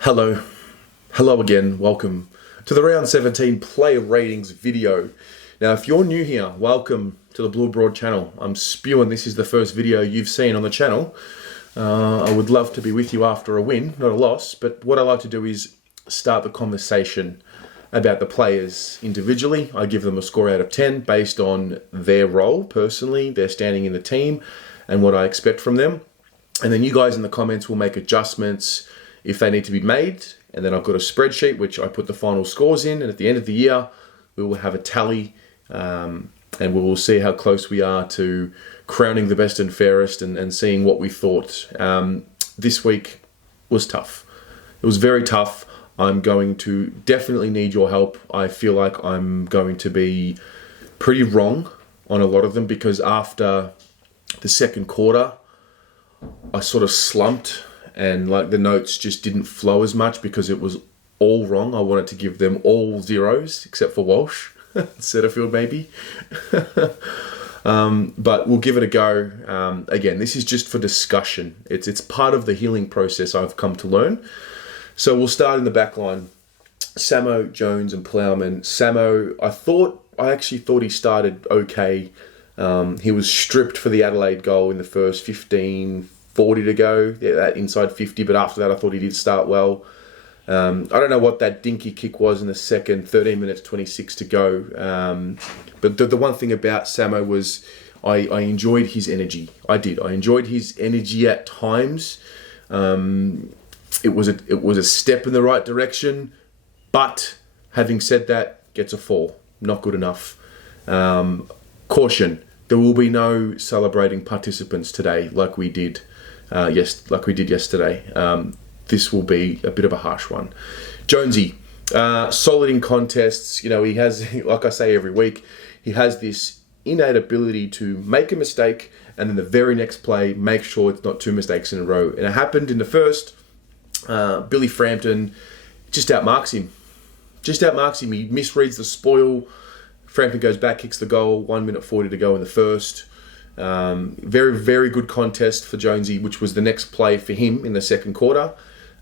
Hello again, welcome to the Round 17 Player Ratings video. Now if you're new here, welcome to the Blue Broad channel. I'm spewing this is the first video you've seen on the channel. I would love to be with you after a win, not a loss, but what I like to do is start the conversation about the players individually. I give them a score out of 10 based on their role personally, their standing in the team, and what I expect from them. And then you guys in the comments will make adjustments if they need to be made. And then I've got a spreadsheet which I put the final scores in, and at the end of the year we will have a tally and we will see how close we are to crowning the best and fairest and seeing what we thought. This week was tough. It was very tough. I'm going to definitely need your help. I feel like I'm going to be pretty wrong on a lot of them because after the second quarter I sort of slumped and like the notes just didn't flow as much because it was all wrong. I wanted to give them all zeros except for Walsh, Setterfield maybe. But we'll give it a go. Again, this is just for discussion. It's part of the healing process I've come to learn. So we'll start in the back line. Samo, Jones and Plowman. Samo, I actually thought he started okay. He was stripped for the Adelaide goal in the first 40 to go, that inside 50, but after that I thought he did start well. I don't know what that dinky kick was in the second, 13 minutes 26 to go. But the one thing about Samo was I enjoyed his energy. I enjoyed his energy at times. It was a step in the right direction, but having said that, gets a 4. Not good enough. Caution, there will be no celebrating participants today like we did yesterday. This will be a bit of a harsh one. Jonesy, solid in contests. You know, he has, like I say every week, he has this innate ability to make a mistake and then the very next play make sure it's not 2 mistakes in a row. And it happened in the first. Billy Frampton just outmarks him. He misreads the spoil. Frampton goes back, kicks the goal. 1 minute 40 to go in the first. Very, very good contest for Jonesy, which was the next play for him in the second quarter.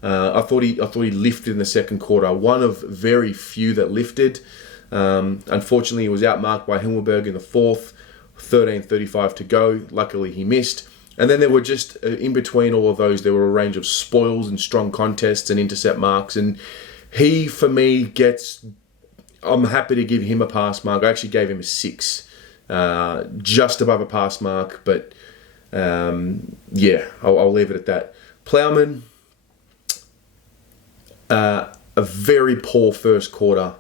I thought he lifted in the second quarter. One of very few that lifted. Unfortunately, he was outmarked by Himmelberg in the fourth. 13:35 to go. Luckily, he missed. And then there were just, in between all of those, there were a range of spoils and strong contests and intercept marks. And he, for me, I'm happy to give him a pass mark. I actually gave him a 6. Just above a pass mark, but I'll leave it at that. Plowman, a very poor first quarter.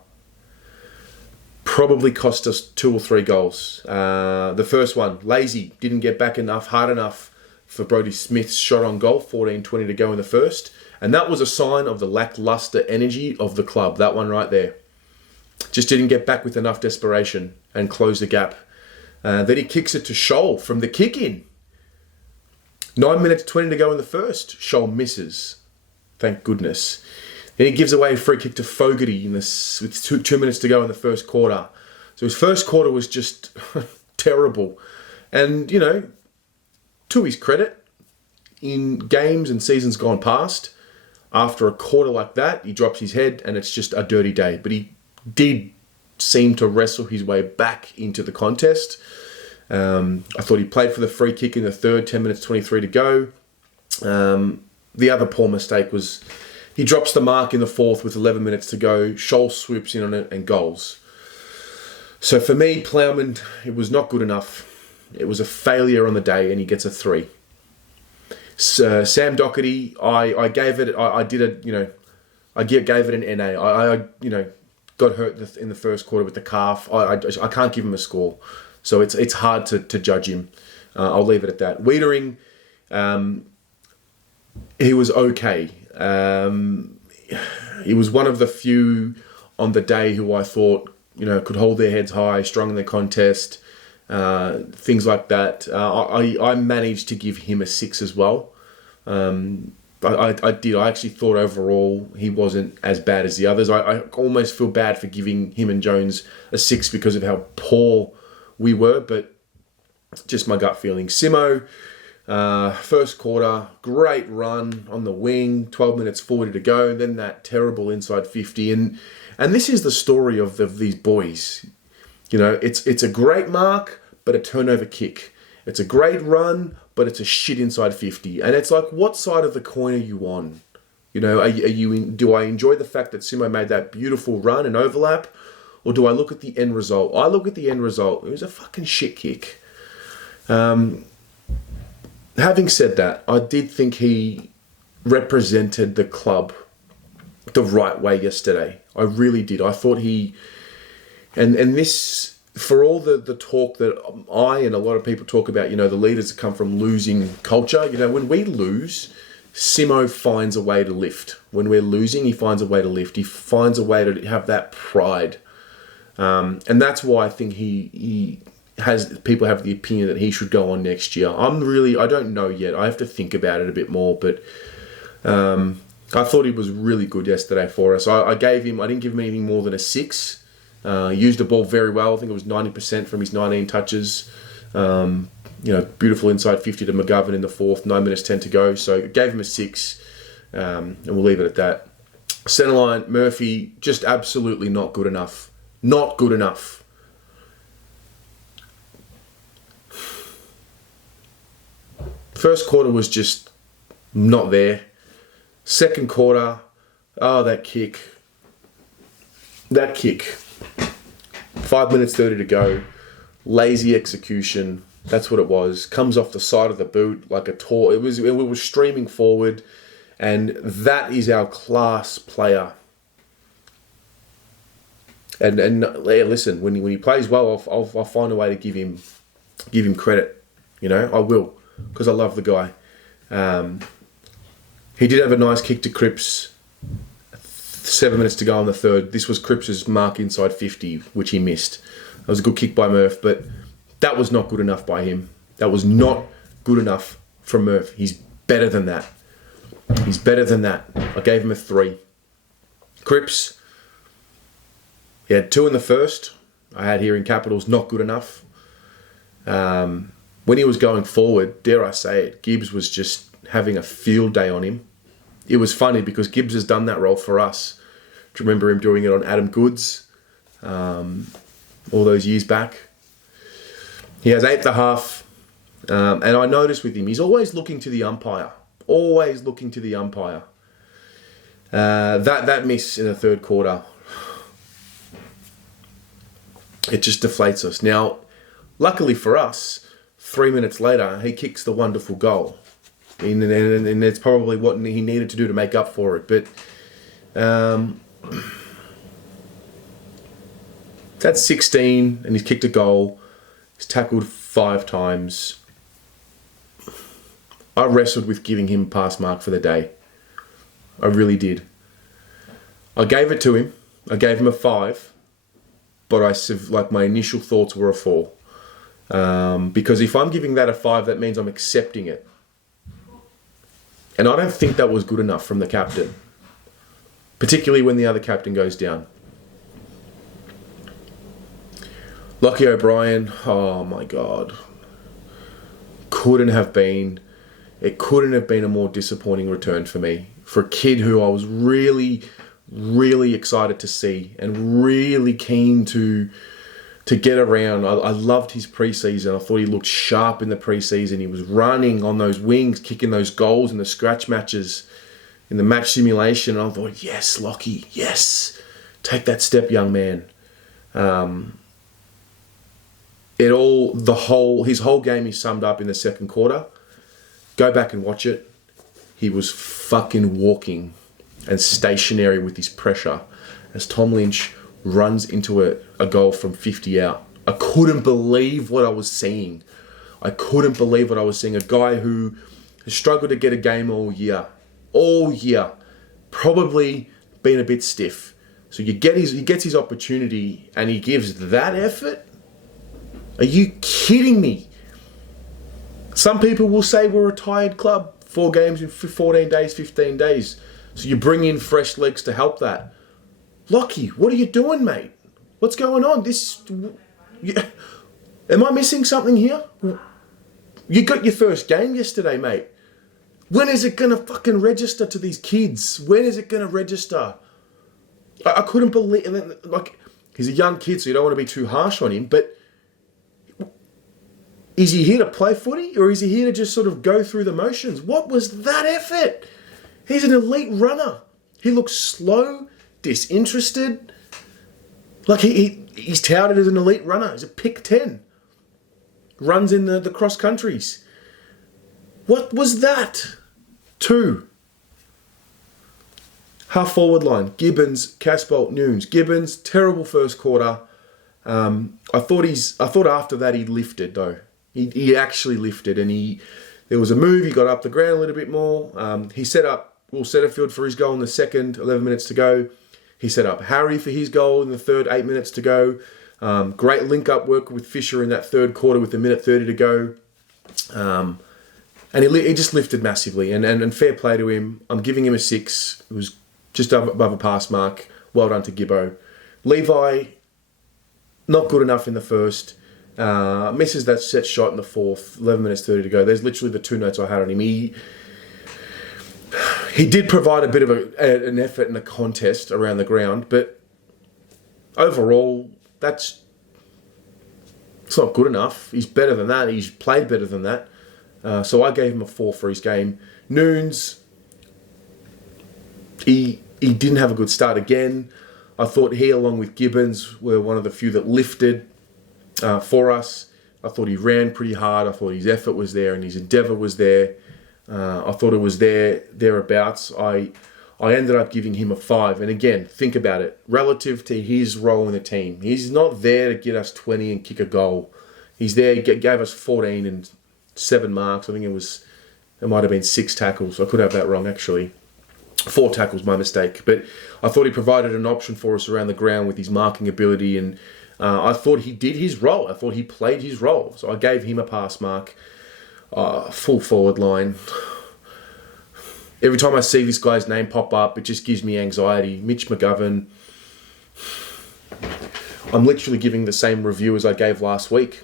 Probably cost us 2 or 3 goals. The first one, lazy, didn't get back hard enough for Brodie Smith's shot on goal, 14:20 to go in the first. And that was a sign of the lackluster energy of the club, that one right there. Just didn't get back with enough desperation and close the gap. Then he kicks it to Scholl from the kick-in. 9 minutes 20 to go in the first. Scholl misses. Thank goodness. Then he gives away a free kick to Fogarty with 2 minutes to go in the first quarter. So his first quarter was just terrible. And, you know, to his credit, in games and seasons gone past, after a quarter like that, he drops his head and it's just a dirty day. But he did seem to wrestle his way back into the contest. I thought he played for the free kick in the third, 10 minutes 23 to go. The other poor mistake was he drops the mark in the fourth with 11 minutes to go. Scholl swoops in on it and goals. So for me, Plowman, it was not good enough. It was a failure on the day and he gets a 3. Sam Dougherty, I gave it, I gave it an NA. I got hurt in the first quarter with the calf. I can't give him a score. So it's hard to judge him. I'll leave it at that. Wiedering, he was okay. He was one of the few on the day who I thought, could hold their heads high, strong in the contest, things like that. I managed to give him a 6 as well. I did. I actually thought overall he wasn't as bad as the others. I almost feel bad for giving him and Jones a 6 because of how poor we were, but just my gut feeling. Simo, First quarter, great run on the wing, 12 minutes 40 to go, then that terrible inside 50. And this is the story of these boys. You know, it's a great mark, but a turnover kick. It's a great run, but it's a shit inside 50. And it's like, what side of the coin are you on? You know, do I enjoy the fact that Simo made that beautiful run and overlap? Or do I look at the end result? I look at the end result. It was a fucking shit kick. Having said that, I did think he represented the club the right way yesterday. I really did. I thought he... And this, for all the talk that I and a lot of people talk about, you know, the leaders that come from losing culture, you know, when we lose, Simo finds a way to lift. When we're losing, he finds a way to lift. He finds a way to have that pride. And that's why I think people have the opinion that he should go on next year. I don't know yet. I have to think about it a bit more, but I thought he was really good yesterday for us. I didn't give him anything more than a 6. Used the ball very well. I think it was 90% from his 19 touches. You know, beautiful inside 50 to Mcgovern in the fourth, 9 minutes 10 to go. So gave him a 6, and we'll leave it at that. Centerline, Murphy, just absolutely not good enough. Not good enough. First quarter was just not there. Second quarter, that kick. 5 minutes 30 to go. Lazy execution. That's what it was. Comes off the side of the boot like a tour. It was streaming forward, and that is our class player. And listen, when he plays well, I'll find a way to give him credit. You know, I will, because I love the guy. He did have a nice kick to Cripps. 7 minutes to go on the third. This was Cripps's mark inside 50, which he missed. That was a good kick by Murph, but that was not good enough by him. That was not good enough from Murph. He's better than that. He's better than that. I gave him a 3. Cripps, he had 2 in the first. I had here in capitals, not good enough. When he was going forward, dare I say it, Gibbs was just having a field day on him. It was funny because Gibbs has done that role for us. Do you remember him doing it on Adam Goods all those years back? He has 8.5. And I noticed with him, he's always looking to the umpire. Always looking to the umpire. That miss in the third quarter, it just deflates us. Now, luckily for us, 3 minutes later, he kicks the wonderful goal. And it's probably what he needed to do to make up for it. But that's 16, and he's kicked a goal. He's tackled 5 times. I wrestled with giving him pass mark for the day. I really did. I gave it to him. I gave him a 5. But my initial thoughts were a 4. Because if I'm giving that a 5, that means I'm accepting it. And I don't think that was good enough from the captain. Particularly when the other captain goes down. Lockie O'Brien, oh my God. It couldn't have been a more disappointing return for me. For a kid who I was really, really excited to see and really keen to get around. I loved his preseason. I thought he looked sharp in the preseason. He was running on those wings, kicking those goals in the scratch matches, in the match simulation. And I thought, yes, Lockie, yes. Take that step, young man. His whole game is summed up in the second quarter. Go back and watch it. He was fucking walking and stationary with his pressure as Tom Lynch runs into a goal from 50 out. I couldn't believe what I was seeing. A guy who has struggled to get a game all year. Probably been a bit stiff. So he gets his opportunity and he gives that effort? Are you kidding me? Some people will say we're a tired club. 4 games in 14 days, 15 days. So you bring in fresh legs to help that. Lockie, what are you doing, mate? What's going on? Am I missing something here? You got your first game yesterday, mate. When is it going to fucking register to these kids? When is it going to register? I couldn't believe... Like, he's a young kid, so you don't want to be too harsh on him, but is he here to play footy, or is he here to just sort of go through the motions? What was that effort? He's an elite runner. He looks slow, disinterested. Like, he's touted as an elite runner. He's a pick 10. Runs in the cross countries. What was that? 2. Half forward line. Gibbons, Casbolt, Nunes. Gibbons, terrible first quarter. I thought after that he lifted though. He actually lifted, and there was a move. He got up the ground a little bit more. He set up Will Setterfield for his goal in the second. 11 minutes to go. He set up Harry for his goal in the third. 8 minutes to go. Great link-up work with Fisher in that third quarter with a minute 30 to go. And he just lifted massively. And fair play to him. I'm giving him a 6. It was just above a pass mark. Well done to Gibbo. Levi, not good enough in the first. Misses that set shot in the fourth. 11 minutes 30 to go. There's literally the 2 notes I had on him. He did provide a bit of an effort in a contest around the ground, but overall, it's not good enough. He's better than that. He's played better than that. So I gave him a 4 for his game. Nunes, he didn't have a good start again. I thought he, along with Gibbons, were one of the few that lifted for us. I thought he ran pretty hard. I thought his effort was there and his endeavour was there. I thought it was thereabouts. I ended up giving him a 5. And again, think about it. Relative to his role in the team, he's not there to get us 20 and kick a goal. He's there, he gave us 14 and 7 marks. I think it might have been 6 tackles. I could have that wrong, actually. 4 tackles, my mistake. But I thought he provided an option for us around the ground with his marking ability. And I thought he did his role. I thought he played his role. So I gave him a pass mark. Full forward line. Every time I see this guy's name pop up, it just gives me anxiety. Mitch Mcgovern. I'm literally giving the same review as I gave last week.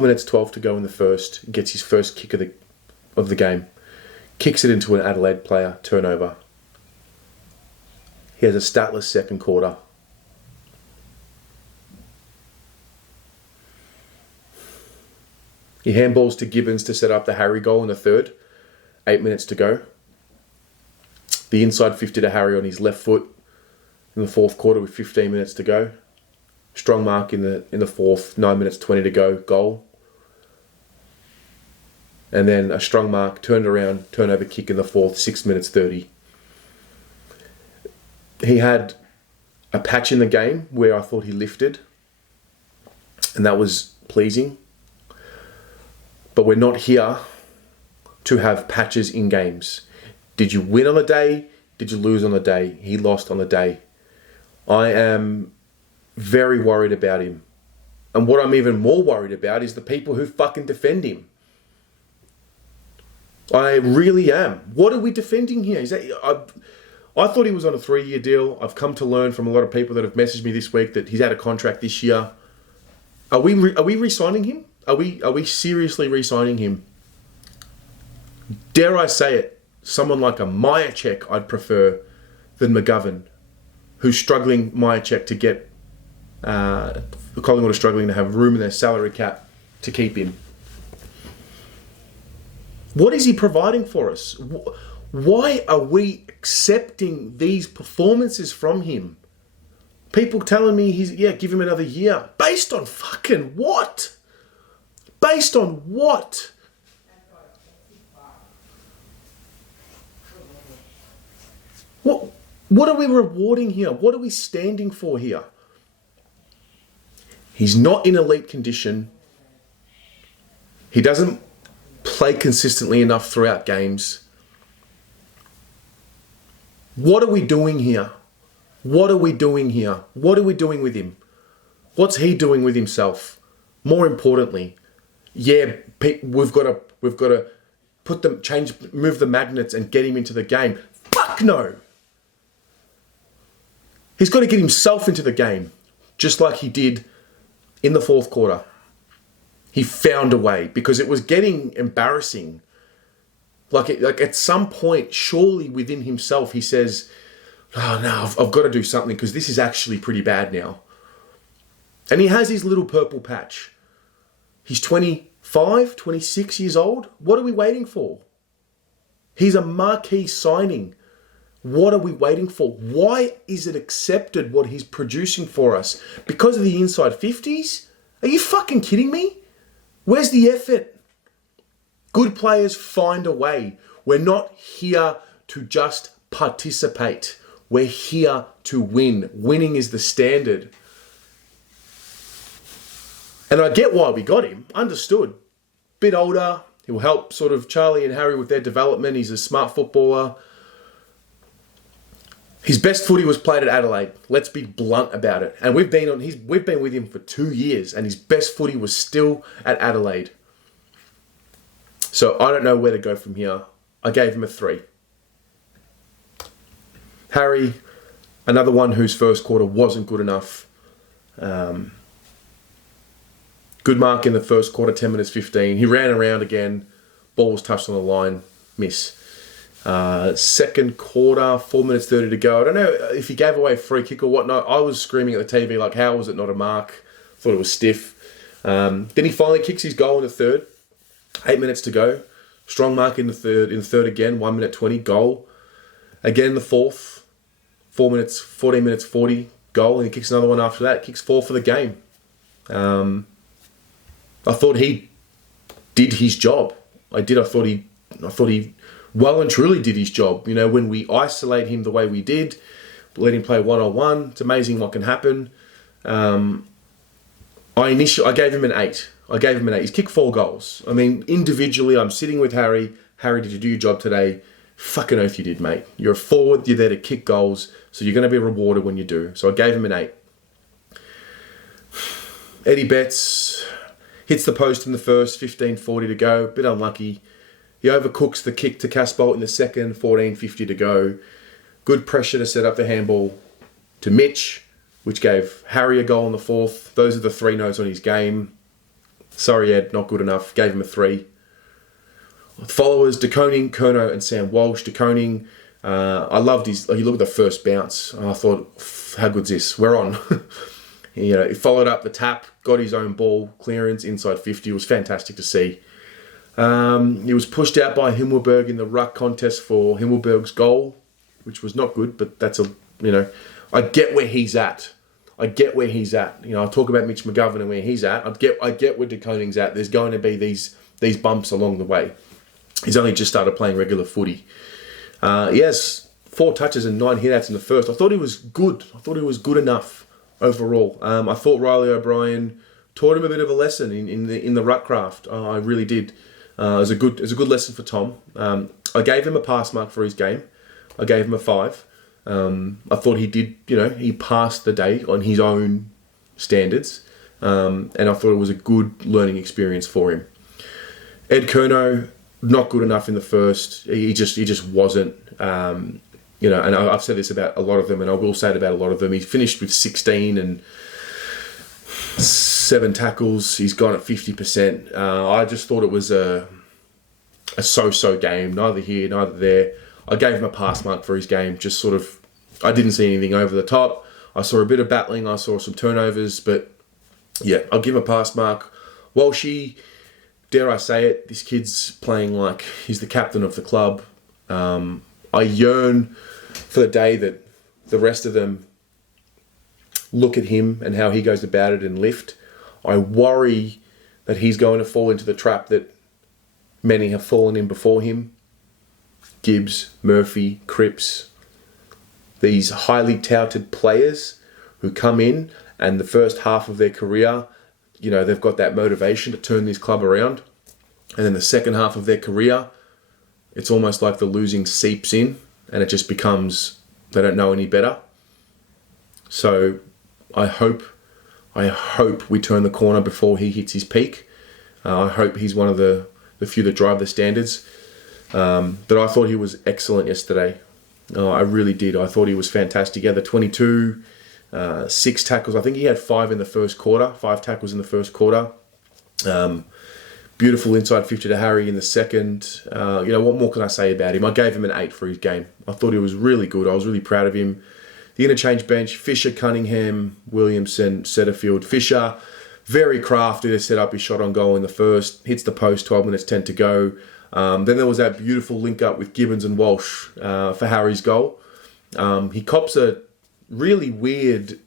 Minutes 12 to go in the first. Gets his first kick of the game. Kicks it into an Adelaide player. Turnover. He has a statless second quarter. He handballs to Gibbons to set up the Harry goal in the third. 8 minutes to go. The inside 50 to Harry on his left foot in the fourth quarter with 15 minutes to go. Strong mark in the fourth. 9 minutes 20 to go. Goal. And then a strong mark, turned around, turnover kick in the fourth. 6 minutes 30. He had a patch in the game where I thought he lifted, and that was pleasing. But we're not here to have patches in games. Did you win on the day? Did you lose on the day? He lost on the day. I am very worried about him. And what I'm even more worried about is the people who fucking defend him. I really am. What are we defending here? I thought he was on a 3-year deal. I've come to learn from a lot of people that have messaged me this week that he's out of contract this year. Are we re-signing him? Are we seriously re-signing him? Dare I say it, someone like a Myercheck I'd prefer than McGovern, who's struggling, Myercheck, to get... Collingwood are struggling to have room in their salary cap to keep him. What is he providing for us? Why are we accepting these performances from him? People telling me give him another year. Based on fucking what? Based on what? What are we rewarding here? What are we standing for here? He's not in elite condition. He doesn't play consistently enough throughout games. What are we doing here? What are we doing here? What are we doing with him? What's he doing with himself? More importantly, we've got to move the magnets and get him into the game. Fuck no! He's got to get himself into the game, just like he did in the fourth quarter. He found a way because it was getting embarrassing. Like at some point, surely within himself, he says, oh no, I've got to do something because this is actually pretty bad now. And he has his little purple patch. He's 25, 26 years old. What are we waiting for? He's a marquee signing. What are we waiting for? Why is it accepted what he's producing for us? Because of the inside 50s? Are you fucking kidding me? Where's the effort? Good players find a way. We're not here to just participate. We're here to win. Winning is the standard. And I get why we got him. Understood. Bit older. He'll help sort of Charlie and Harry with their development. He's a smart footballer. His best footy was played at Adelaide. Let's be blunt about it. And we've been with him for 2 years, and his best footy was still at Adelaide. So I don't know where to go from here. I gave him a 3. Harry, another one whose first quarter wasn't good enough. Good mark in the first quarter, 10 minutes 15. He ran around again. Ball was touched on the line. Miss. Second quarter, 4 minutes 30 to go. I don't know if he gave away a free kick or whatnot. I was screaming at the TV like, how was it not a mark? Thought it was stiff. Then he finally kicks his goal in the third. 8 minutes to go. Strong mark in the third. In the third again, 1 minute 20, goal. Again in the fourth, 14 minutes 40, goal. And he kicks another one after that. Kicks 4 for the game. I thought he did his job. I thought he well and truly did his job. You know, when we isolate him the way we did, let him play one-on-one, it's amazing what can happen. I gave him an 8. He's kicked 4 goals. I mean, individually, I'm sitting with Harry. Harry, did you do your job today? Fucking oath you did, mate. You're a forward. You're there to kick goals. So you're going to be rewarded when you do. So I gave him an 8. Eddie Betts hits the post in the first, 15:40 to go. Bit unlucky. He overcooks the kick to Casbolt in the second, 14:50 to go. Good pressure to set up the handball to Mitch, which gave Harry a goal in the fourth. Those are the 3 notes on his game. Sorry, Ed, not good enough. Gave him a 3. Followers, De Koning, Curnow, and Sam Walsh. De Koning, I loved his... You look at the first bounce. I thought, how good's this? We're on. He followed up the tap, got his own ball, clearance, inside 50. It was fantastic to see. He was pushed out by Himmelberg in the ruck contest for Himmelberg's goal, which was not good, but that's I get where he's at. I talk about Mitch Mcgovern and where he's at. I get where De Koning's at. There's going to be these bumps along the way. He's only just started playing regular footy. He has 4 touches and 9 hit-outs in the first. I thought he was good. I thought he was good enough overall. I thought Riley O'Brien taught him a bit of a lesson in the ruck craft. I really did. It was a good lesson for Tom. I gave him a pass mark for his game. I gave him a 5. I thought he did, he passed the day on his own standards. And I thought it was a good learning experience for him. Ed Curnow, not good enough in the first. He just wasn't. And I've said this about a lot of them, and I will say it about a lot of them. He finished with 16 and 7 tackles. He's gone at 50%. I just thought it was a so-so game. Neither here, neither there. I gave him a pass mark for his game. Just sort of, I didn't see anything over the top. I saw a bit of battling. I saw some turnovers, but yeah, I'll give him a pass mark. Walshy, dare I say it, this kid's playing like he's the captain of the club. I yearn for the day that the rest of them look at him and how he goes about it and lift. I worry that he's going to fall into the trap that many have fallen in before him. Gibbs, Murphy, Cripps, these highly touted players who come in and the first half of their career, they've got that motivation to turn this club around. And then the second half of their career, it's almost like the losing seeps in and it just becomes, they don't know any better. So I hope we turn the corner before he hits his peak. I hope he's one of the few that drive the standards. But I thought he was excellent yesterday. I really did. I thought he was fantastic. He had the 22. 6 tackles. I think he had 5 in the first quarter, 5 tackles in the first quarter. Beautiful inside 50 to Harry in the second. What more can I say about him? I gave him an 8 for his game. I thought he was really good. I was really proud of him. The interchange bench, Fisher, Cunningham, Williamson, Setterfield. Fisher, very crafty to set up his shot on goal in the first. Hits the post, 12 minutes, 10 to go. Then there was that beautiful link up with Gibbons and Walsh for Harry's goal. He cops a really weird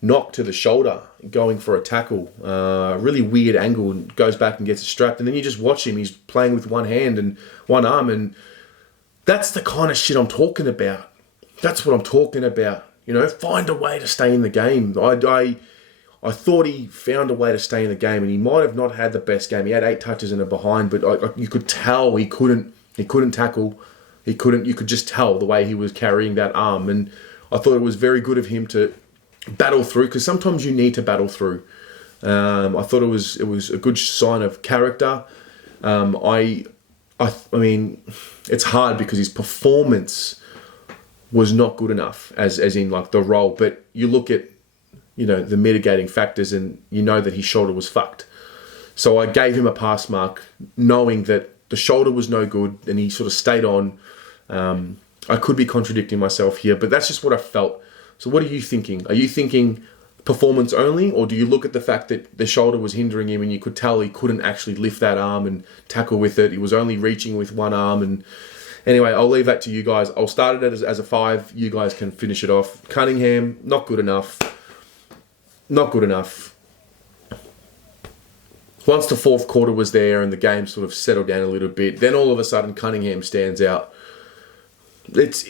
knock to the shoulder going for a tackle. Really weird angle, and goes back and gets it strapped. And then you just watch him. He's playing with one hand and one arm. And that's the kind of shit I'm talking about. That's what I'm talking about. Find a way to stay in the game. I thought he found a way to stay in the game, and he might have not had the best game. He had 8 touches and a behind, but you could tell he couldn't tackle. You could just tell the way he was carrying that arm. And I thought it was very good of him to battle through, because sometimes you need to battle through. I thought it was a good sign of character. I mean, it's hard because his performance was not good enough, as in like the role. But you look at the mitigating factors, and that his shoulder was fucked. So I gave him a pass mark, knowing that the shoulder was no good, and he sort of stayed on. I could be contradicting myself here, but that's just what I felt. So what are you thinking? Are you thinking performance only, or do you look at the fact that the shoulder was hindering him and you could tell he couldn't actually lift that arm and tackle with it? He was only reaching with one arm. And anyway, I'll leave that to you guys. I'll start it as a 5. You guys can finish it off. Cunningham, not good enough. Not good enough. Once the fourth quarter was there and the game sort of settled down a little bit, then all of a sudden Cunningham stands out. It's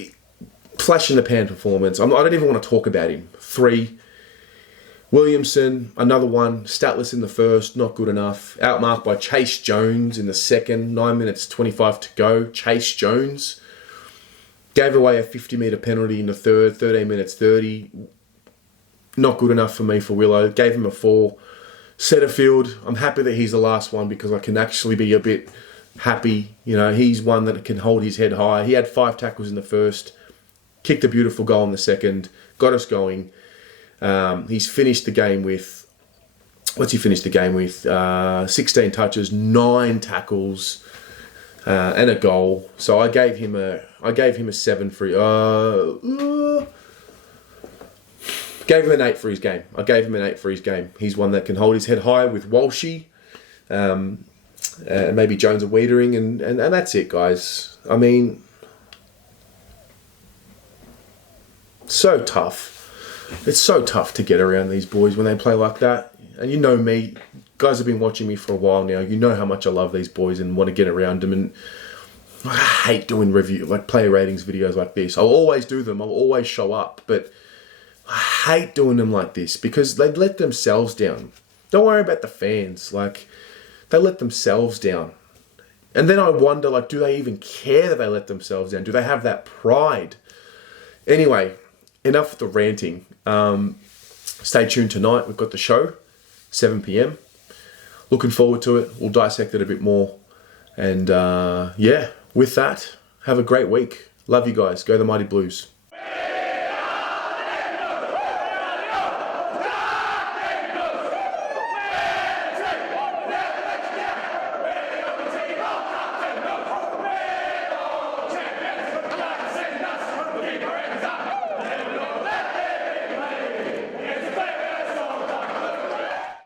flash in the pan performance. I don't even want to talk about him. 3. Williamson, another one, statless in the first, not good enough. Outmarked by Chase Jones in the second, 9 minutes 25 to go. Chase Jones gave away a 50-metre penalty in the third, 13 minutes 30. Not good enough for me for Willow. Gave him a 4. Setterfield, I'm happy that he's the last one, because I can actually be a bit happy. He's one that can hold his head high. He had 5 tackles in the first, kicked a beautiful goal in the second, got us going. He's finished the game with, what's he finished the game with? 16 touches, 9 tackles, and a goal. So I gave him a 7 for gave him an 8 for his game. I gave him an 8 for his game. He's one that can hold his head high with Walshy, maybe Jones and Wiedering, and that's it, guys. I mean, so tough. It's so tough to get around these boys when they play like that. And you know me, guys have been watching me for a while now. You know how much I love these boys and want to get around them. And I hate doing player ratings videos like this. I'll always do them. I'll always show up. But I hate doing them like this because they let themselves down. Don't worry about the fans. They let themselves down. And then I wonder, do they even care that they let themselves down? Do they have that pride? Anyway, enough of the ranting. Stay tuned tonight. We've got the show, 7 p.m. Looking forward to it. We'll dissect it a bit more. And with that, have a great week. Love you guys. Go the Mighty Blues.